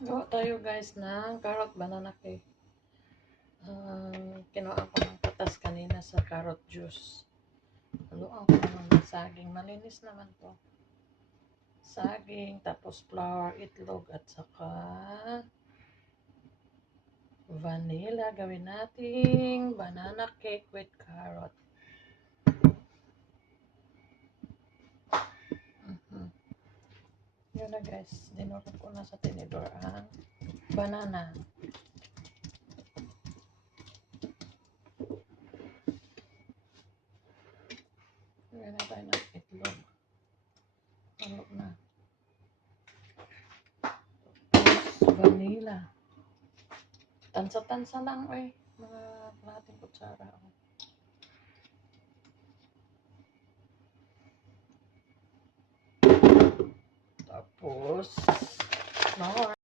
Gawa tayo guys ng carrot banana cake. Kinuha ko ng katas kanina sa carrot juice. Haluan ko naman ng saging. Malinis naman to. Saging, tapos flour, itlog, at saka vanilla. Gawin nating banana cake with carrot. Yun na guys. Dinurog ko na sa tinidor ang banana. Gawin na tayo ng itlog. Halo na. Tapos vanilla. Tansa-tansa lang, mga kalahating kutsara. Tapos, flour.